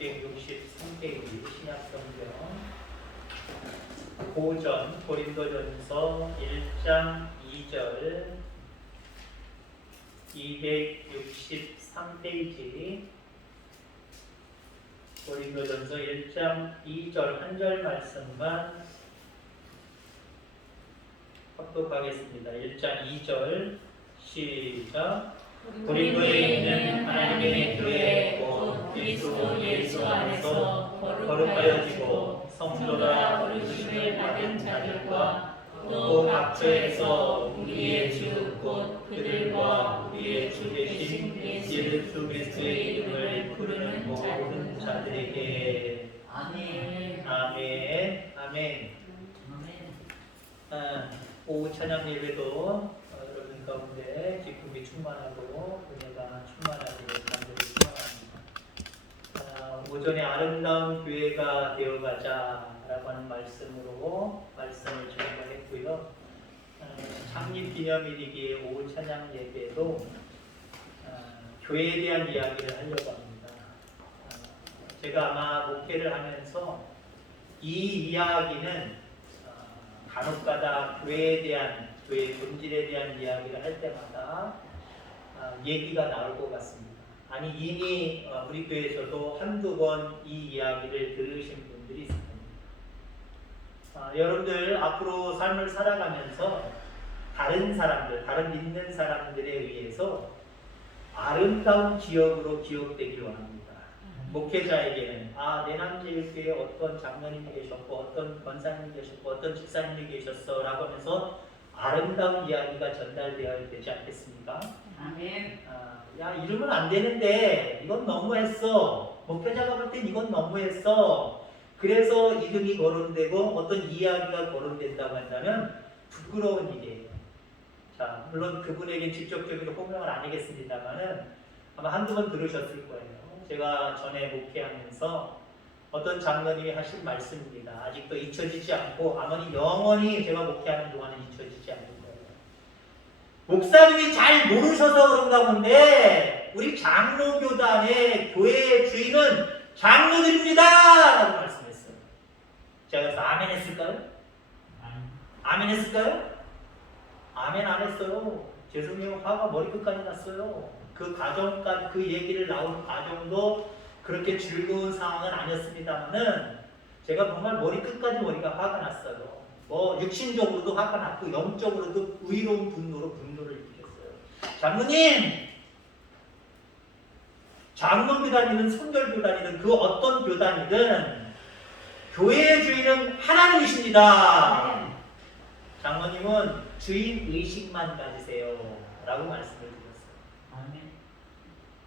263페이지 신약성경 고전 고린도전서 1장 2절 263페이지 고린도전서 1장 2절 한 절 말씀만 합독하겠습니다. 1장 2절 시작. 고린도에 있는 하나님의 교회 곧 그리스도 예수 안에서 거룩하여지고 성도라 부르심을 받은 자들과 또 각처에서 우리의 주 곧 그들과 우리의 주 되신 예수 그리스도의 이름을 부르는 모든 자들에게 아멘. 아멘. 아멘. 오후 찬양 예배도 여러분 가운데 기쁨이 충만하고 은혜가 충만하기를 간절히 소망합니다. 오전에 아름다운 교회가 되어가자라고 하는 말씀으로 말씀을 진행했고요. 창립기념일이기에 오후 찬양 예배도 교회에 대한 이야기를 하려고 합니다. 제가 아마 목회를 하면서 이 이야기는 간혹가다 교회에 대한 교회의 본질에 대한 이야기를 할 때마다 얘기가 나올 것 같습니다. 아니 이미 우리 교회에서도 한두 번 이 이야기를 들으신 분들이 있습니다. 여러분들 앞으로 삶을 살아가면서 다른 사람들, 다른 믿는 사람들에 의해서 아름다운 기억으로 기억되길 원합니다. 목회자에게는 내남제일교회에 어떤 장로님이 계셨고 어떤 권사님이 계셨고 어떤 집사님이 계셨어 라고 하면서 아름다운 이야기가 전달되어야 되지 않겠습니까? 아멘. 야 이러면 안 되는데 이건 너무했어. 목회자가 볼 땐 이건 너무했어. 그래서 이름이 거론되고 어떤 이야기가 거론된다고 한다면 부끄러운 일이에요. 자, 물론 그분에게 직접적으로 호명을 안 하겠습니다만은 아마 한두 번 들으셨을 거예요. 제가 전에 목회하면서 어떤 장로님이 하신 말씀입니다. 아직도 잊혀지지 않고 아마 영원히 제가 목회하는 동안은 잊혀지지 않을 거예요. 목사님이 잘 모르셔서 그런가 본데 우리 장로교단의 교회의 주인은 장로들입니다! 라고 말씀했어요. 제가 그래서 아멘 했을까요? 아멘 했을까요? 아멘 안 했어요. 죄송해요. 화가 머리끝까지 났어요. 그 과정까지 그 얘기를 나오는 과정도 그렇게 즐거운 상황은 아니었습니다만은 제가 정말 머리끝까지 머리가 화가 났어요. 육신적으로도 화가 났고 영적으로도 의로운 분노를 일으켰어요. 장로님! 장로교단이든 선결교단이든 그 어떤 교단이든 교회의 주인은 하나님이십니다. 장로님은 주인 의식만 가지세요 라고 말씀을 드렸어요.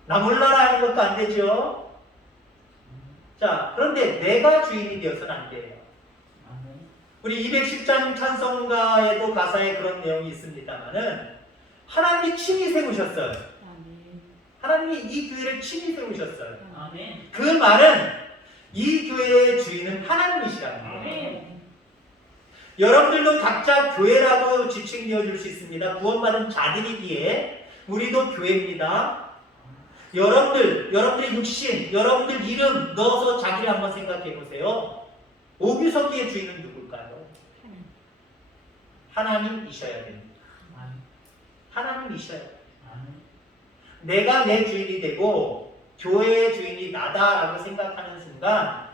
나 몰라라 하는 것도 안 되죠. 자, 그런데 내가 주인이 되어서는 안 돼요. 우리 210장 찬송가에도 가사에 그런 내용이 있습니다만은 하나님이 친히 세우셨어요. 하나님이 이 교회를 친히 세우셨어요. 그 말은 이 교회의 주인은 하나님이시라는 거예요. 여러분들도 각자 교회라고 지칭 지어줄 수 있습니다. 구원받은 자들이기에 우리도 교회입니다. 여러분들의 육신, 여러분들 이름 넣어서 자기를 한번 생각해 보세요. 오규석이의 주인은 누굴까요? 하나님이셔야 됩니다. 하나님이셔야 됩니다. 내가 내 주인이 되고 교회의 주인이 나다라고 생각하는 순간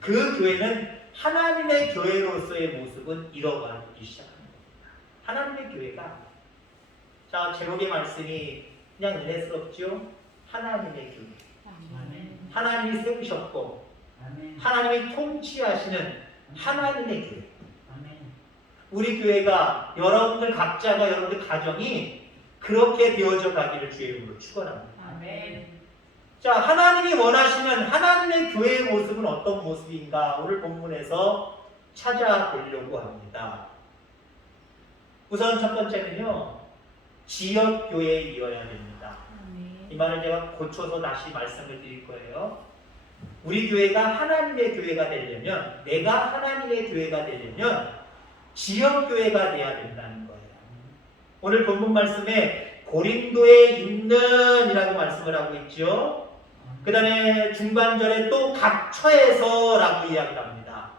그 교회는 하나님의 교회로서의 모습은 잃어가기 시작합니다. 하나님의 교회가 제목의 말씀이 그냥 은혜스럽죠? 하나님의 교회. 하나님이 세우셨고 하나님이 통치하시는 하나님의 교회. 우리 교회가 여러분들 각자가 여러분들 가정이 그렇게 되어져 가기를 주의 이름으로 축원합니다. 자, 하나님이 원하시는 하나님의 교회의 모습은 어떤 모습인가 오늘 본문에서 찾아보려고 합니다. 우선 첫 번째는요, 지역교회이어야 됩니다. 이 말을 제가 고쳐서 다시 말씀을 드릴 거예요. 우리 교회가 하나님의 교회가 되려면, 내가 하나님의 교회가 되려면 지역교회가 돼야 된다는 거예요. 오늘 본문 말씀에 고린도에 있는 이라고 말씀을 하고 있죠. 그 다음에 중반절에 또 각 처에서라고 이야기합니다.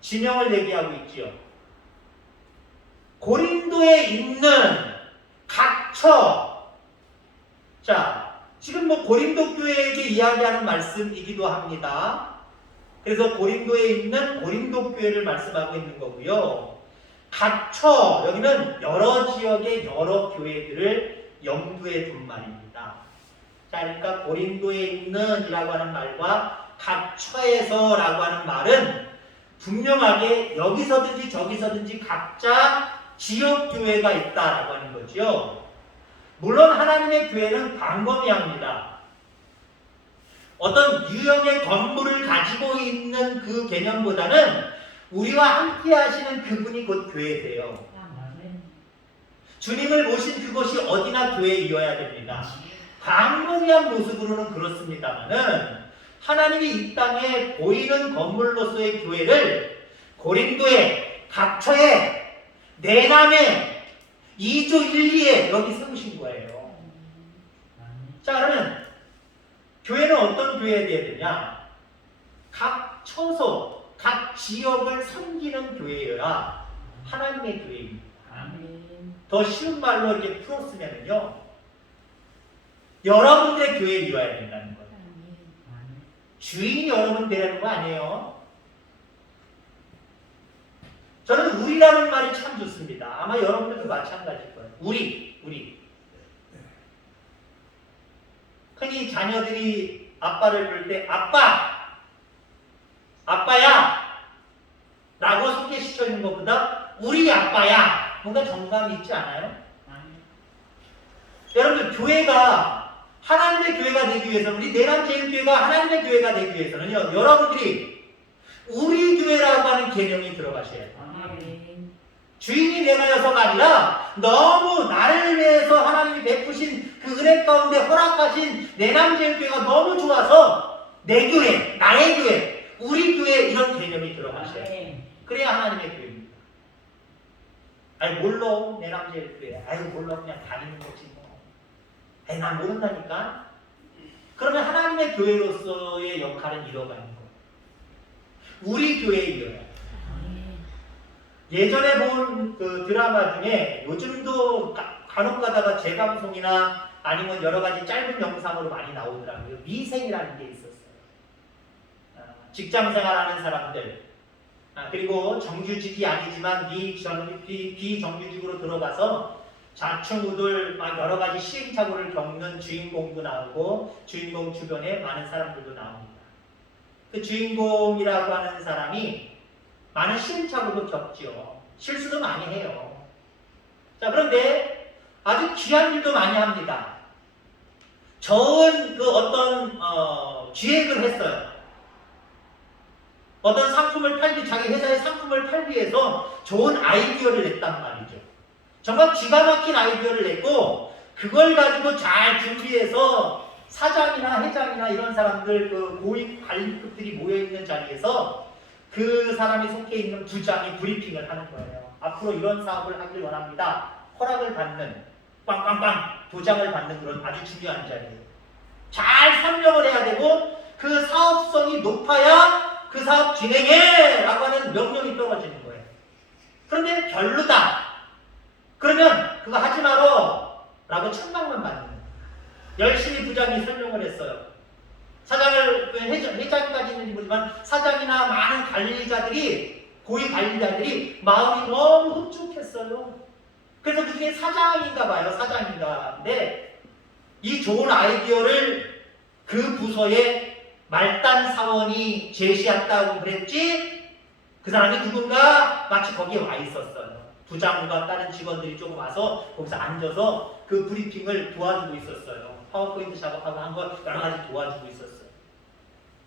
지명을 얘기하고 있죠. 고린도에 있는 각 처. 자, 지금 뭐 고린도 교회에게 이야기하는 말씀이기도 합니다. 그래서 고린도에 있는 고린도 교회를 말씀하고 있는 거고요. 각 처, 여기는 여러 지역의 여러 교회들을 염두에 둔 말입니다. 자, 그러니까 고린도에 있는 이라고 하는 말과 각 처에서라고 하는 말은 분명하게 여기서든지 저기서든지 각자 지역 교회가 있다라고 하는 거죠. 물론 하나님의 교회는 광범위합니다. 어떤 유형의 건물을 가지고 있는 그 개념보다는 우리와 함께 하시는 그분이 곧 교회세요. 주님을 모신 그곳이 어디나 교회이어야 됩니다. 광범위한 모습으로는 그렇습니다만은 하나님이 이 땅에 보이는 건물로서의 교회를 고린도에, 각처에, 내남에, 2조 1, 2에 여기 세우신 거예요. 자, 그러면 교회는 어떤 교회에 돼야 되냐? 각 처소, 각 지역을 섬기는 교회여야 하나님의 교회입니다. 더 쉬운 말로 이렇게 풀었으면요, 여러분들의 교회를 이뤄야 된다는 거예요. 주인이 여러분 되는 거 아니에요. 저는 우리라는 말이 참 좋습니다. 아마 여러분들도 마찬가지일 거예요. 우리. 흔히 자녀들이 아빠를 부를 때 아빠야 라고 소개시켜주는 것보다 우리 아빠야, 뭔가 정감이 있지 않아요? 여러분들, 교회가 하나님의 교회가 되기 위해서는, 우리 내남제일교회가 하나님의 교회가 되기 위해서는요, 여러분들이 우리 교회라고 하는 개념이 들어가셔야 돼요. 주인이 내가여서가 아니라 너무 나를 위해서 하나님이 베푸신 그 은혜 가운데 허락하신 내남제일교회가 너무 좋아서 내 교회, 나의 교회, 우리 교회, 이런 개념이 들어가셔야 돼요. 그래야 하나님의 교회입니다. 아니 몰라, 내남제일교회, 아유 몰라, 그냥 다니는 거지 뭐. 아니 난 모른다니까. 그러면 하나님의 교회로서의 역할은 잃어가는 거예요. 우리 교회에 이어요. 예전에 본 그 드라마 중에, 요즘도 간혹 가다가 재방송이나 아니면 여러 가지 짧은 영상으로 많이 나오더라고요. 미생이라는 게 있었어요. 직장 생활하는 사람들, 그리고 정규직이 아니지만 비정규직으로 들어가서 좌충우돌 막 여러 가지 시행착오를 겪는 주인공도 나오고, 주인공 주변에 많은 사람들도 나옵니다. 그 주인공이라고 하는 사람이 많은 시행착오도 겪죠. 실수도 많이 해요. 자, 그런데 아주 귀한 일도 많이 합니다. 좋은 그 어떤 기획을 했어요. 어떤 상품을 팔기, 자기 회사의 상품을 팔기 위해서 좋은 아이디어를 냈단 말이죠. 정말 기가 막힌 아이디어를 냈고, 그걸 가지고 잘 준비해서 사장이나 회장이나 이런 사람들, 그 고위 관리급들이 모여있는 자리에서 그 사람이 속해 있는 부장이 브리핑을 하는 거예요. 앞으로 이런 사업을 하길 원합니다. 허락을 받는, 빵빵빵 도장을 받는 그런 아주 중요한 자리예요. 잘 설명을 해야 되고, 그 사업성이 높아야 그 사업 진행해! 라고 하는 명령이 떨어지는 거예요. 그런데 별로다. 그러면 그거 하지 마라! 라고 천막만 받는 거예요. 열심히 부장이 설명을 했어요. 사장을, 회장까지는 모르지만 사장이나 많은 관리자들이, 고위 관리자들이 마음이 너무 흡족했어요. 그래서 그 중에 사장인가 봐요. 사장인가인데, 이 좋은 아이디어를 그 부서에 말단 사원이 제시했다고 그랬지, 그 사람이 누군가 마치 거기에 와 있었어요. 부장과 다른 직원들이 조금 와서 거기서 앉아서 그 브리핑을 도와주고 있었어요. 파워포인트 작업하고 한 거 여러 가지 도와주고 있었어요.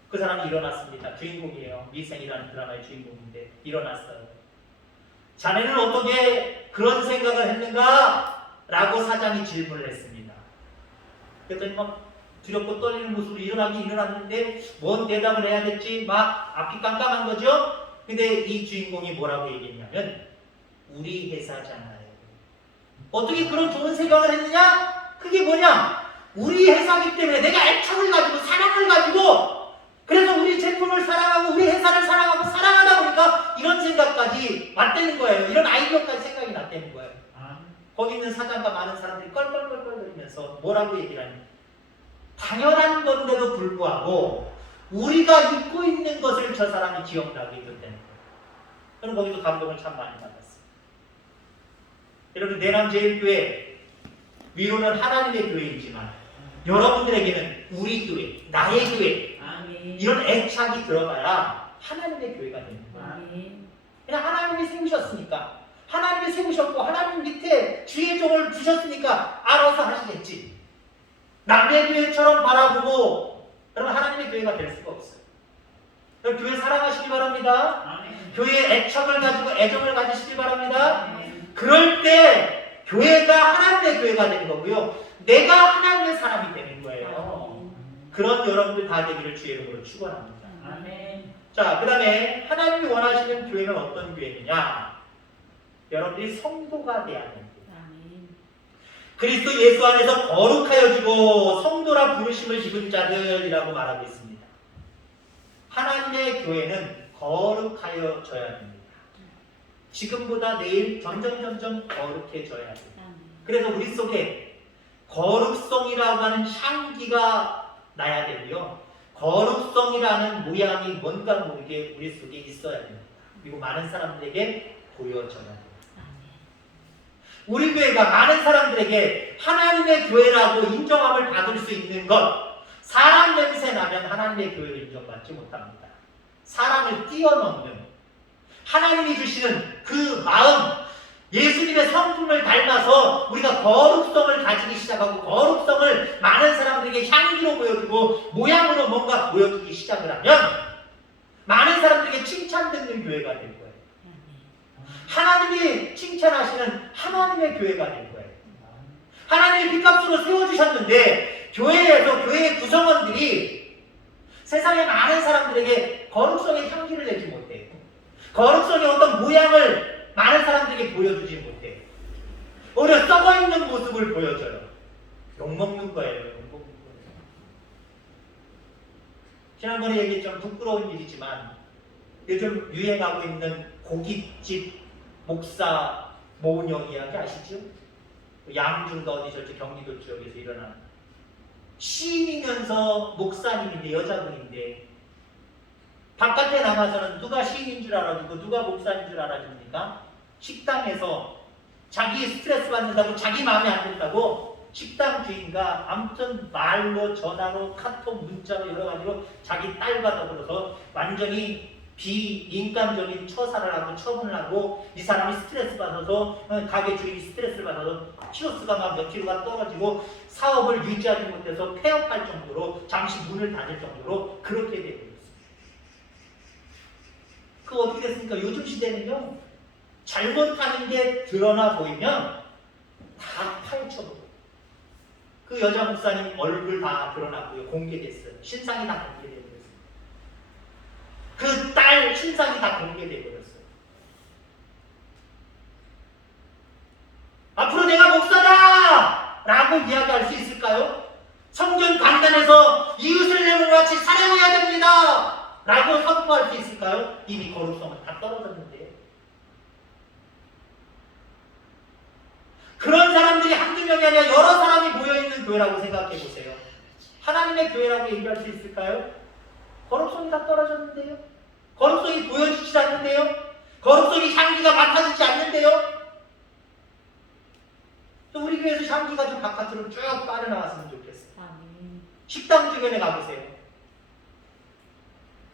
그 사람이 일어났습니다. 주인공이에요. 미생이라는 드라마의 주인공인데 일어났어요. 자네는 어떻게 그런 생각을 했는가? 라고 사장이 질문을 했습니다. 그랬더니 막 두렵고 떨리는 모습으로 일어났는데 뭔 대답을 해야 될지 막 앞이 깜깜한 거죠? 근데 이 주인공이 뭐라고 얘기했냐면, 우리 회사잖아요. 어떻게 그런 좋은 생각을 했느냐? 그게 뭐냐? 우리 회사기 때문에 내가 애착을 가지고 사랑을 가지고 그래서 우리 제품을 사랑하고 우리 회사를 사랑하고 사랑하다 보니까 이런 생각까지 맞대는 거예요. 이런 아이디어까지 생각이 났다는 거예요. 거기 있는 사장과 많은 사람들이 껄껄껄껄거리면서 뭐라고 얘기를 하냐. 당연한 건데도 불구하고 우리가 잊고 있는 것을 저 사람이 기억나게 해줬다는 거예요. 저는 거기서 감동을 참 많이 받았어요. 여러분 내남제일교회 위로는 하나님의 교회이지만 여러분들에게는 우리 교회, 나의 교회 이런 애착이 들어가야 하나님의 교회가 되는 거예요. 그냥 하나님이 세우셨으니까 하나님이 세우셨고 하나님 밑에 주의 종을 주셨으니까 알아서 하시겠지. 남의 교회처럼 바라보고 여러분 하나님의 교회가 될 수가 없어요. 여러분 교회 사랑하시기 바랍니다. 교회에 애착을 가지고 애정을 가지시기 바랍니다. 그럴 때 교회가 하나님의 교회가 되는 거고요. 내가 하나님의 사람이 되는 거예요. 그런 여러분들 다 되기를 주의 이름으로 축원합니다. 자, 그 다음에 하나님이 원하시는 교회는 어떤 교회느냐? 여러분들이 성도가 되어야 됩니다. 그리스도 예수 안에서 거룩하여지고 성도라 부르심을 입은 자들이라고 말하고 있습니다. 하나님의 교회는 거룩하여져야 됩니다. 지금보다 내일 점점 거룩해져야 됩니다. 그래서 우리 속에 거룩성이라고 하는 향기가 나야 되고요. 거룩성이라는 모양이 뭔가 모르게 우리 속에 있어야 됩니다. 그리고 많은 사람들에게 보여져야 됩니다. 우리 교회가 많은 사람들에게 하나님의 교회라고 인정함을 받을 수 있는 것, 사람 냄새 나면 하나님의 교회를 인정받지 못합니다. 사람을 뛰어넘는 하나님이 주시는 그 마음, 예수님의 성품을 닮아서 우리가 거룩성을 가지기 시작하고 거룩성을 많은 사람들에게 향기로 보여주고 모양으로 뭔가 보여주기 시작을 하면 많은 사람들에게 칭찬 듣는 교회가 될 거예요. 하나님이 칭찬하시는 하나님의 교회가 될 거예요. 하나님이 핏값으로 세워주셨는데 교회에서 교회의 구성원들이 세상의 많은 사람들에게 거룩성의 향기를 내지 못해요. 거룩성의 어떤 모양을 많은 사람들에게 보여주지 못해요. 오히려 썩어있는 모습을 보여줘요. 욕먹는 거예요. 욕먹는 거예요. 지난번에 얘기했지만 부끄러운 일이지만 요즘 유행하고 있는 고깃집 목사 모녀 이야기 아시죠? 양준도 어디 저쪽 경기도 지역에서 일어난 시인이면서 목사님인데 여자분인데 바깥에 나가서는 누가 시인인 줄 알아주고 누가 목사인 줄 알아줍니까? 식당에서 자기 스트레스 받는다고 자기 마음에 안 든다고 식당 주인과 아무튼 말로 전화로 카톡 문자로 여러 가지로 자기 딸과 더불어서 완전히 비인간적인 처사를 하고 처분을 하고 이 사람이 스트레스 받아서 가게 주인이 스트레스를 받아서 키로수가 막 몇 킬로가 떨어지고 사업을 유지하지 못해서 폐업할 정도로 잠시 문을 닫을 정도로 그렇게 되고 있습니다. 그 어떻게 됐습니까? 요즘 시대는요 잘못하는 게 드러나 보이면 다 파헤쳐보고 그 여자 목사님 얼굴 다 드러났고요. 공개됐어요. 신상이 다 공개되고 있어요. 그 딸 신상이 다 공개되어 버렸어요. 앞으로 내가 목사다! 라고 이야기할 수 있을까요? 성전 강단에서 이웃을 내 몸과 같이 사랑해야 됩니다! 라고 선포할 수 있을까요? 이미 거룩성은 다 떨어졌는데요. 그런 사람들이 한두 명이 아니라 여러 사람이 모여있는 교회라고 생각해 보세요. 하나님의 교회라고 얘기할 수 있을까요? 거룩성이 다 떨어졌는데요. 거룩성이 보여지지 않는데요. 거룩성이 향기가 맡아지지 않는데요. 또 우리 교회에서 향기가 좀 바깥으로 쭉 빠져나왔으면 좋겠어요. 식당 주변에 가보세요.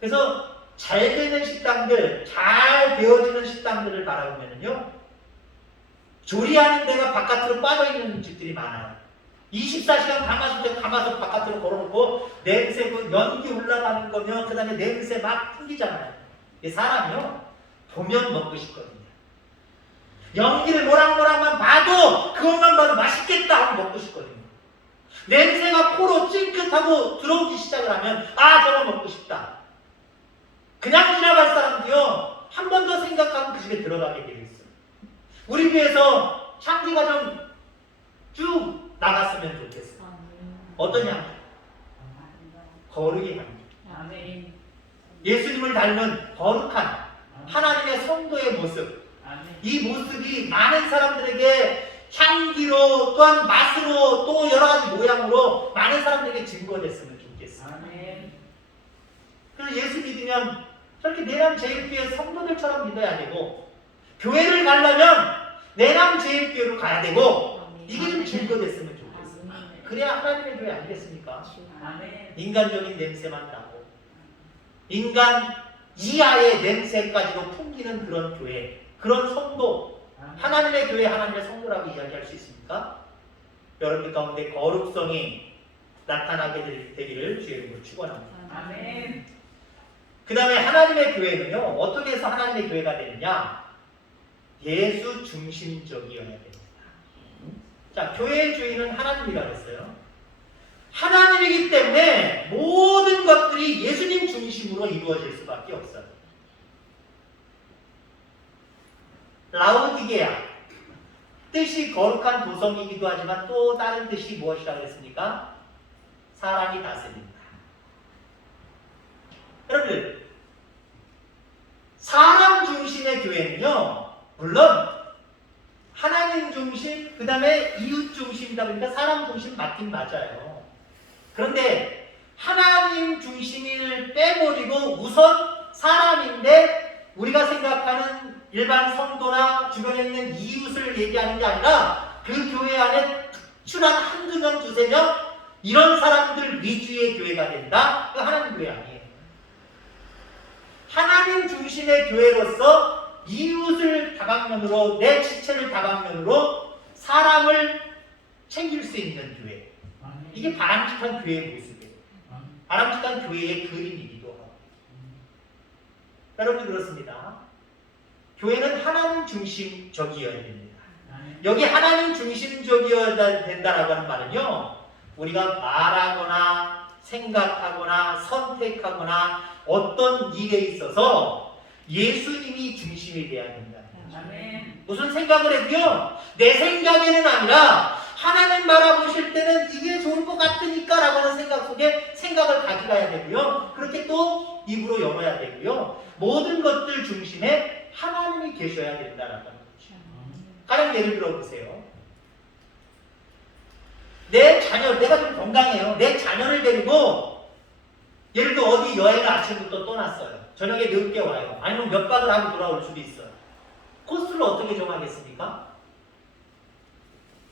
그래서 잘 되는 식당들, 잘 되어지는 식당들을 바라보면요 조리하는 데가 바깥으로 빠져있는 집들이 많아요. 24시간 가마솥 바깥으로 걸어놓고 냄새, 그 연기 올라가는 거면 그 다음에 냄새 막 풍기잖아요. 이 사람이요 보면 먹고 싶거든요. 연기를 모락모락만 봐도 그것만 봐도 맛있겠다 하고 먹고 싶거든요. 냄새가 코로 찡긋하고 들어오기 시작을 하면 아 저거 먹고 싶다. 그냥 지나갈 사람도요 한 번 더 생각하고 그 집에 들어가게 되어 있어요. 우리 교회에서 향기가 좀 쭉 나갔으면 좋겠어요. 어떤 향기? 거룩의 향기. 아멘. 예수님을 닮은 거룩한 하나님의 성도의 모습. 이 모습이 많은 사람들에게 향기로 또한 맛으로 또 여러 가지 모양으로 많은 사람들에게 증거됐으면 좋겠어요. 아멘. 그래서 예수 믿으면 저렇게 내남 제일교회 성도들처럼 믿어야 되고, 교회를 가려면 내남 제일교회로 가야 되고, 이게 좀 증거됐으면 좋겠어요. 그래야 하나님의 교회 아니겠습니까? 아멘. 인간적인 냄새만 나고 인간 이하의 냄새까지도 풍기는 그런 교회, 그런 성도, 하나님의 교회, 하나님의 성도라고 이야기할 수 있습니까? 여러분 가운데 거룩성이 나타나게 되기를 주의 이름으로 축원합니다. 아멘. 그 다음에 하나님의 교회는요, 어떻게 해서 하나님의 교회가 되느냐? 예수 중심적이어야 됩니다. 자, 교회의 주인은 하나님이라고 했어요. 하나님이기 때문에 모든 것들이 예수님 중심으로 이루어질 수밖에 없어요. 라우디게아, 뜻이 거룩한 도성이기도 하지만 또 다른 뜻이 무엇이라고 했습니까? 사람이 다스린다. 여러분들, 사람 중심의 교회는요, 물론 하나님 중심, 그 다음에 이웃 중심이다 보니까 사람 중심 맞긴 맞아요. 그런데 하나님 중심을 빼버리고 우선 사람인데 우리가 생각하는 일반 성도나 주변에 있는 이웃을 얘기하는 게 아니라 그 교회 안에 특출한 한두 명, 두세 명 이런 사람들 위주의 교회가 된다? 그 하나님 교회 아니에요. 하나님 중심의 교회로서 이웃을 다방면으로, 내 지체를 다방면으로 사람을 챙길 수 있는 교회. 이게 바람직한 교회의 모습이에요. 바람직한 교회의 그림이기도 하고. 여러분 그렇습니다. 교회는 하나님 중심적이어야 됩니다. 여기 하나님 중심적이어야 된다라고 하는 말은요, 우리가 말하거나 생각하거나 선택하거나 어떤 일에 있어서 예수님이 중심이 돼야 된다. 무슨 생각을 해도요, 내 생각에는 아니라 하나님 바라보실 때는 이게 좋을 것 같으니까 라고 하는 생각 속에 생각을 가져가야 되고요, 그렇게 또 입으로 열어야 되고요, 모든 것들 중심에 하나님이 계셔야 된다라고 하는 거죠. 가령 예를 들어 보세요. 내 자녀, 내가 좀 건강해요. 내 자녀를 데리고 예를 들어 어디 여행을 아침부터 떠났어요. 저녁에 늦게 와요. 아니면 몇 박을 하고 돌아올 수도 있어요. 코스를 어떻게 정하겠습니까?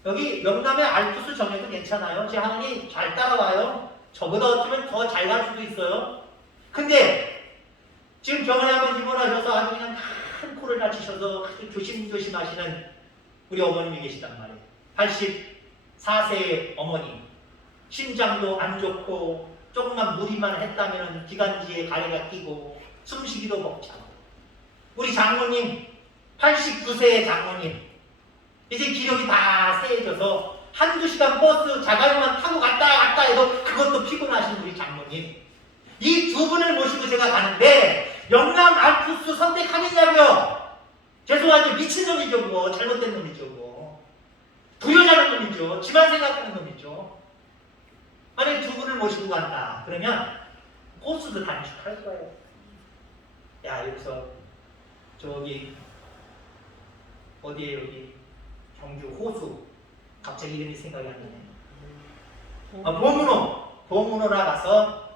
여기 명남의 알프스 정해도 괜찮아요. 제 하나님 잘 따라와요. 저보다 어쩌면 더 잘 갈 수도 있어요. 근데 지금 병원에 한번 입원하셔서 아주 그냥 큰 코를 다치셔서 아주 조심조심 하시는 우리 어머님이 계시단 말이에요. 84세의 어머니. 심장도 안 좋고 조금만 무리만 했다면 기관지에 가래가 끼고 숨쉬기도 벅차고. 우리 장모님, 89세의 장모님. 이제 기력이 다 세해져서 한두 시간 버스 자가용만 타고 갔다 해도 그것도 피곤하신 우리 장모님. 이 두 분을 모시고 제가 가는데 영남 알프스 선택하겠냐고요? 죄송하지만 미친놈이죠. 그거 잘못된 놈이죠. 그거 부여자는 놈이죠. 집안 생각하는 놈이죠. 아니 두 분을 모시고 간다 그러면 코스도 단축할 거예요. 야 여기서 저기 어디에 여기 경주 호수 갑자기 이름이 생각이 안 나네. 보문호라 가서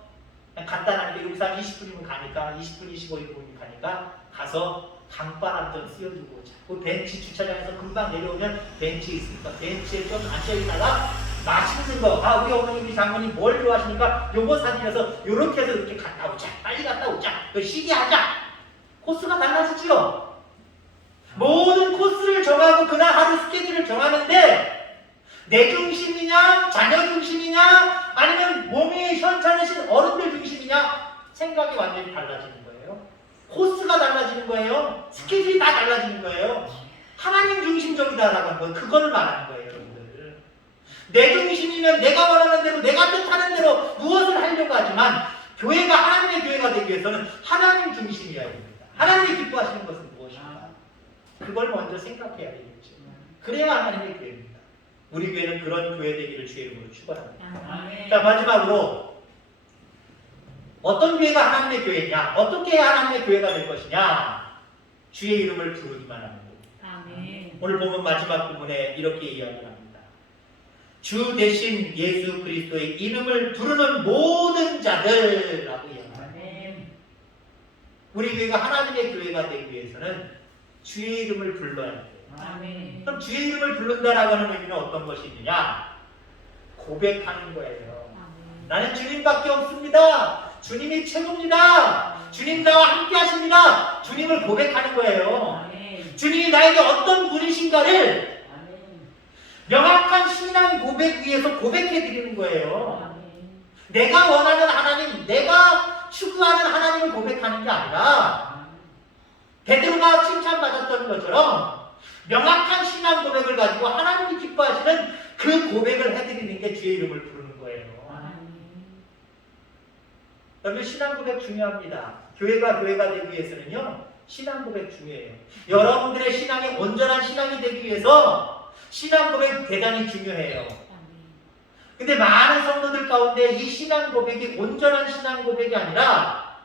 그냥 간단하게 여기서 한 20분이면 가니까 20분, 25분 가니까 가서 강바람 좀 씌워주고 오자. 그 벤치 주차장에서 금방 내려오면 벤치 있으니까 벤치에 좀 앉아있다가 맛있는 거, 우리 어머님이 장모님 뭘 좋아하시니까 요거 사드려서 요렇게 해서 이렇게 갔다 오자. 빨리 갔다 오자. 시기하자. 코스가 달라지죠. 모든 코스를 정하고 그날 하루 스케줄을 정하는데 내 중심이냐, 자녀 중심이냐, 아니면 몸이 현찮으신 어른들 중심이냐 생각이 완전히 달라지는 거예요. 코스가 달라지는 거예요. 스케줄이 다 달라지는 거예요. 하나님 중심적이다라고 하는 건 그걸 말하는 거예요, 여러분들. 내 중심이면 내가 원하는 대로, 내가 뜻하는 대로 무엇을 하려고 하지만 교회가 하나님의 교회가 되기 위해서는 하나님 중심이어야 됩니다. 하나님이 기뻐하시는 것은 무엇인가? 그걸 먼저 생각해야 되겠죠. 그래야 하나님의 교회입니다. 우리 교회는 그런 교회 되기를 주의 이름으로 축원합니다. 아멘. 자, 마지막으로 어떤 교회가 하나님의 교회냐? 어떻게 해야 하나님의 교회가 될 것이냐? 주의 이름을 부르기만 하는 거예요. 아멘. 오늘 보면 마지막 부분에 이렇게 이야기를 합니다. 주 대신 예수 그리스도의 이름을 부르는 모든 자들라고 이야기합니다. 아멘. 우리 교회가 하나님의 교회가 되기 위해서는 주의 이름을 불러야 돼요. 아멘. 그럼 주의 이름을 부른다라고 하는 의미는 어떤 것이 있느냐? 고백하는 거예요. 아멘. 나는 주님밖에 없습니다. 주님이 최고입니다. 주님 나와 함께 하십니다. 주님을 고백하는 거예요. 아멘. 주님이 나에게 어떤 분이신가를 아멘. 명확한 신앙 고백 위에서 고백해 드리는 거예요. 아멘. 내가 원하는 하나님, 내가 추구하는 하나님을 고백하는 게 아니라 베드로가 칭찬받았던 것처럼 명확한 신앙 고백을 가지고 하나님이 기뻐하시는 그 고백을 해드리는 게 주의 이름을 부르는 거예요. 여러분, 신앙 고백 중요합니다. 교회가 되기 위해서는요, 신앙 고백 중요해요. 여러분들의 신앙이 온전한 신앙이 되기 위해서 신앙 고백 대단히 중요해요. 근데 많은 성도들 가운데 이 신앙 고백이 온전한 신앙 고백이 아니라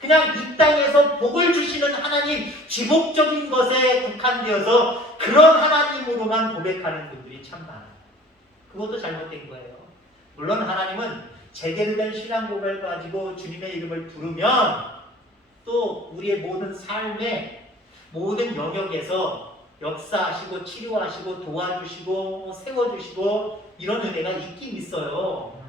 그냥 이 땅에서 복을 주시는 하나님, 지복적인 것에 국한되어서 그런 하나님으로만 고백하는 분들이 참 많아요. 그것도 잘못된 거예요. 물론 하나님은 제대로 된 신앙 고백을 가지고 주님의 이름을 부르면 또 우리의 모든 삶의 모든 영역에서 역사하시고 치료하시고 도와주시고 세워주시고 이런 은혜가 있긴 있어요.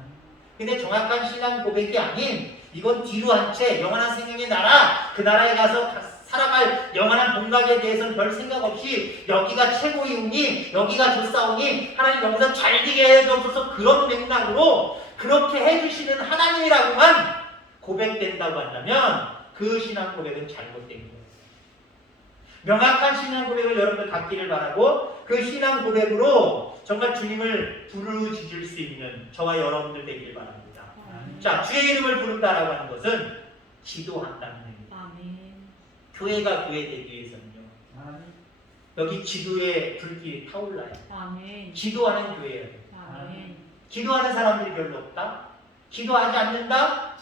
근데 정확한 신앙 고백이 아닌 이건 뒤로 한 채 영원한 생명의 나라, 그 나라에 가서 살아갈 영원한 복락에 대해서는 별 생각 없이 여기가 최고이오니 여기가 좋사오니 하나님 여기서 잘 되게 해주셔서 그런 맥락으로 그렇게 해주시는 하나님이라고만 고백된다고 한다면 그 신앙 고백은 잘못된 거예요. 명확한 신앙 고백을 여러분들 갖기를 바라고 그 신앙 고백으로 정말 주님을 부르짖을 수 있는 저와 여러분들 되기를 바랍니다. 자, 주의 이름을 부른다라고 하는 것은 기도한다는 의미입니다. 아멘. 교회가 교회 되기 위해서는요. 여기 기도의 불길이 타올라요. 아멘. 기도하는 교회예요. 아멘. 기도하는 사람들이 별로 없다? 기도하지 않는다?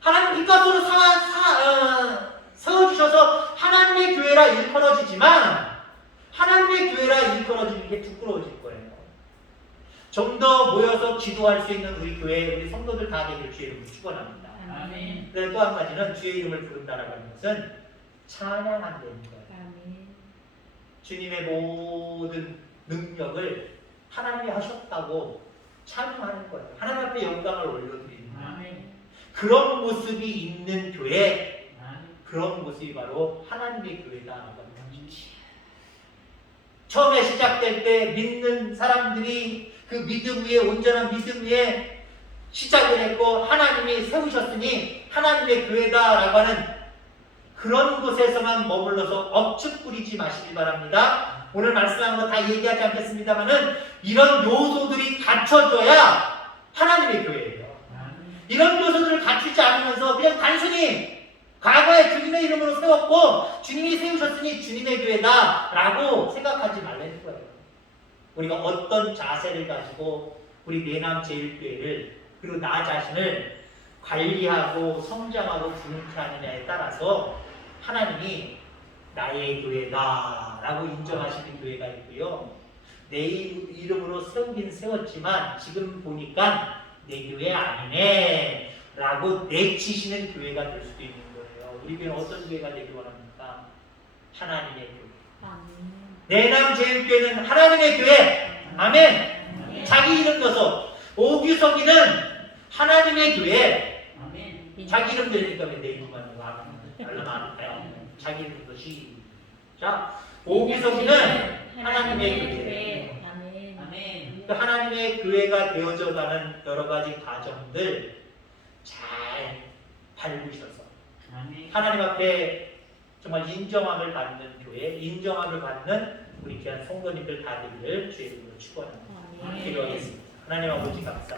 하나님 빛가도로 세워주셔서 하나님의 교회라 일컬어지지만 하나님의 교회라 일컬어지는 게 부끄러워질 거예요. 좀 더 모여서 기도할 수 있는 우리 교회, 우리 성도들 다 되기를 주의 이름으로 축원합니다. 아멘. 그리고 또 한 가지는 주의 이름을 부른다라고 하는 것은 찬양한다는 거예요. 아멘. 주님의 모든 능력을 하나님이 하셨다고 찬양하는 거예요. 하나님 앞에 영광을 올려드리는 거예요. 아멘. 그런 모습이 있는 교회, 그런 모습이 바로 하나님의 교회다라고 하는 거죠. 처음에 시작될 때 믿는 사람들이 그 믿음 위에 온전한 믿음 위에 시작을 했고 하나님이 세우셨으니 하나님의 교회다라고 하는 그런 곳에서만 머물러서 억측 부리지 마시기 바랍니다. 오늘 말씀한 거 다 얘기하지 않겠습니다만은 이런 요소들이 갖춰져야 하나님의 교회예요. 이런 요소들을 갖추지 않으면서 그냥 단순히 과거에 주님의 이름으로 세웠고 주님이 세우셨으니 주님의 교회다 라고 생각하지 말라는 거예요. 우리가 어떤 자세를 가지고 우리 내남제일교회를 그리고 나 자신을 관리하고 성장하고 분투하느냐에 따라서 하나님이 나의 교회다 라고 인정하시는 교회가 있고요. 내 이름으로 세우긴 세웠지만 지금 보니까 내 교회 아니네 라고 내치시는 교회가 될 수도 있는 거예요. 우리 교회는 어떤 교회가 되길 원합니까? 하나님의 교회. 내남제일교회는 하나님의 교회. 아멘. 자기 이름 넣어서 오규석이는 하나님의 교회. 자기 이름 들으니까 왜 내 이름만 넣어? 알면 안 돼요. 자기 이름 넣으시. 자, 오규석이는 하나님의 교회. 아멘. 그 하나님의 교회가 되어져가는 여러 가지 과정들 잘 밟으셔서 하나님 앞에 정말 인정함을 받는 교회, 인정함을 받는 우리 귀한 성도님들 다 되기를 주의 이름으로 축원합니다. 기도하겠습니다. 하나님 아버지 감사합니다.